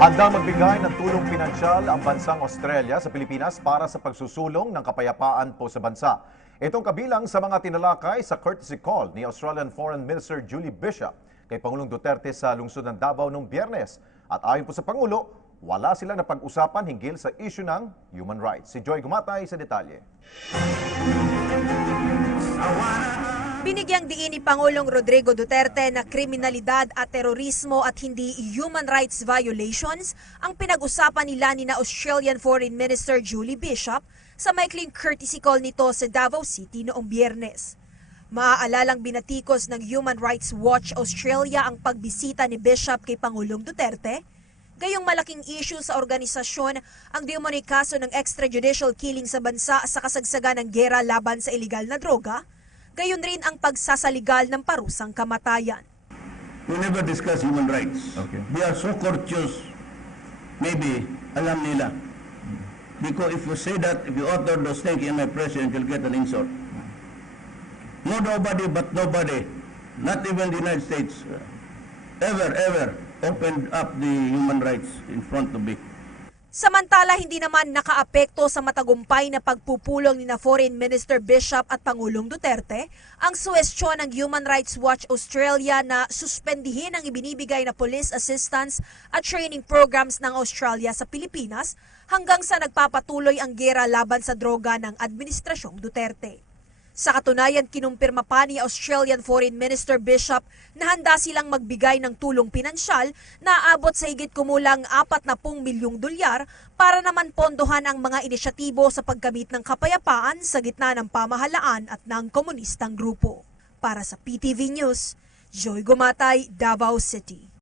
Handang magbigay ng tulong pinansyal ang bansang Australia sa Pilipinas para sa pagsusulong ng kapayapaan po sa bansa. Itong kabilang sa mga tinalakay sa courtesy call ni Australian Foreign Minister Julie Bishop kay Pangulong Duterte sa lungsod ng Davao noong Biyernes. At ayon po sa Pangulo, wala silang napag-usapan hinggil sa issue ng human rights. Si Joy Gumatay sa detalye. Binigyang diin ni Pangulong Rodrigo Duterte na kriminalidad at terorismo at hindi human rights violations ang pinag-usapan nila ni na Australian Foreign Minister Julie Bishop sa maikling courtesy call nito sa Davao City noong Biyernes. Maaalalang binatikos ng Human Rights Watch Australia ang pagbisita ni Bishop kay Pangulong Duterte. Gayong malaking issue sa organisasyon ang di umano'y kaso ng extrajudicial killing sa bansa sa kasagsagan ng gera laban sa iligal na droga. Gayon rin ang pagsasaligal ng parusang kamatayan. We never discuss human rights. Okay. They are so courteous. Maybe alam nila. Because if you say that, if you utter those things in my presence, you'll get an insult. No, nobody but nobody, not even the United States, ever opened up the human rights in front of me. Samantala, hindi naman nakaapekto sa matagumpay na pagpupulong ni na Foreign Minister Bishop at Pangulong Duterte ang suwestyon ng Human Rights Watch Australia na suspendihin ang ibinibigay na police assistance at training programs ng Australia sa Pilipinas hanggang sa nagpapatuloy ang gera laban sa droga ng Administrasyong Duterte. Sa katunayan, kinumpirma pa ni Australian Foreign Minister Bishop na handa silang magbigay ng tulong pinansyal na aabot sa higit kumulang 40 milyong dolyar para naman pondohan ang mga inisyatibo sa pagkamit ng kapayapaan sa gitna ng pamahalaan at ng komunistang grupo. Para sa PTV News, Joy Gumatay, Davao City.